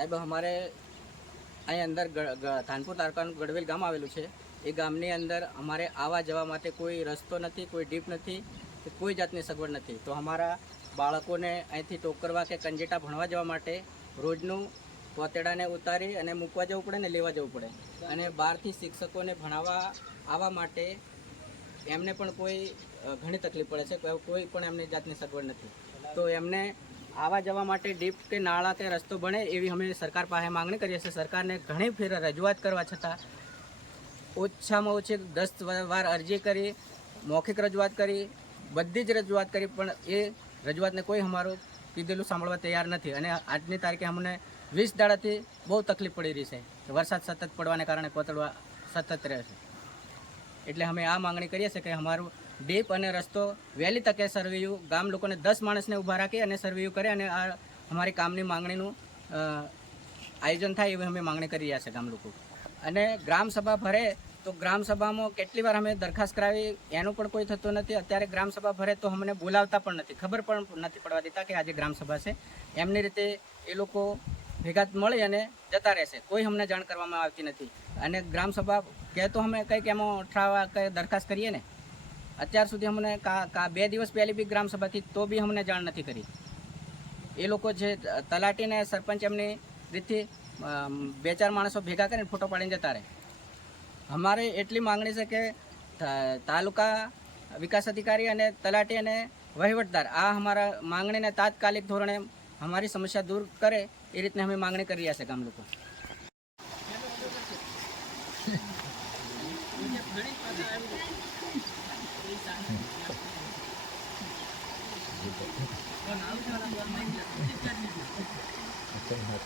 સાહેબ અમારે અહીં અંદર ધાનપુર તાલુકાનું ગઢવેલ ગામ આવેલું છે. એ ગામની અંદર અમારે આવવા જવા માટે કોઈ રસ્તો નથી, કોઈ ડીપ નથી, કોઈ જાતની સગવડ નથી. તો અમારા બાળકોને અહીંથી ટોકરવા કે કંજેટા ભણવા જવા માટે રોજનું પોતેડાને ઉતારી અને મૂકવા જવું પડે ને લેવા જવું પડે. અને બહારથી શિક્ષકોને ભણાવવા આવવા માટે એમને પણ કોઈ ઘણી તકલીફ પડે છે. કોઈ પણ એમની જાતની સગવડ નથી. તો એમને આવવા જવા માટે ડીપ કે નાળા કે રસ્તો બને એવી અમે સરકાર પાસે માંગણી કરીએ છીએ. સરકારને ઘણી ફેર રજૂઆત કરવા છતાં ઓછામાં ઓછી 10 વાર અરજી કરી, મૌખિક રજૂઆત કરી, બધી જ રજૂઆત કરી, પણ એ રજૂઆતને કોઈ અમારું કીધેલું સાંભળવા તૈયાર નથી. અને આજની તારીખે અમને 20 દાડાથી બહુ તકલીફ પડી રહી છે. વરસાદ સતત પડવાને કારણે કોતરવા સતત રહે છે. એટલે અમે આ માંગણી કરીએ છીએ કે અમારું ડીપ અને રસ્તો વહેલી તકે સર્વેયું ગામ લોકોને 10 માણસને ઊભા રાખી અને સર્વેયું કરે અને આ અમારી કામની માંગણીનું આયોજન થાય એવી અમે માંગણી કરી રહ્યા છે ગામ લોકો. અને ગ્રામસભા ભરે તો ગ્રામસભામાં કેટલી વાર અમે દરખાસ્ત કરાવી, એનું પણ કોઈ થતું નથી. અત્યારે ગ્રામસભા ભરે તો અમને બોલાવતા પણ નથી, ખબર પણ નથી પડવા દેતા કે આજે ગ્રામસભા છે. એમની રીતે એ લોકો ભેગા મળી અને જતા રહેશે, કોઈ અમને જાણ કરવામાં આવતી નથી. અને ગ્રામસભા કહે તો અમે કંઈક એમાં ઠરાવવા કંઈ દરખાસ્ત કરીએ ને, અત્યાર સુધી અમને 2 દિવસ પહેલી બી ગ્રામસભાથી તો બી અમને જાણ નથી કરી. એ લોકો જે તલાટીને સરપંચ એમની રીતથી 2-4 માણસો ભેગા કરીને ફોટો પાડીને જતા રહે. અમારે એટલી માંગણી છે કે તાલુકા વિકાસ અધિકારી અને તલાટી અને વહીવટદાર આ અમારા માંગણીને તાત્કાલિક ધોરણે અમારી સમસ્યા દૂર કરે એ રીતની અમે માંગણી કરી રહ્યા છે ગામ લોકો.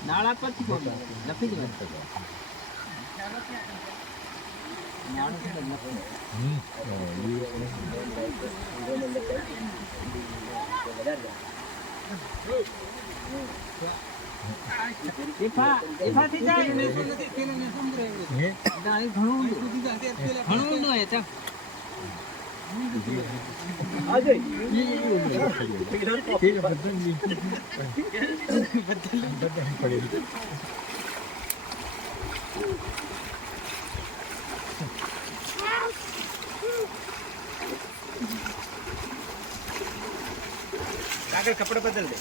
નાળા પરથી લખી દો. કાગળ કપડા બદલ દે.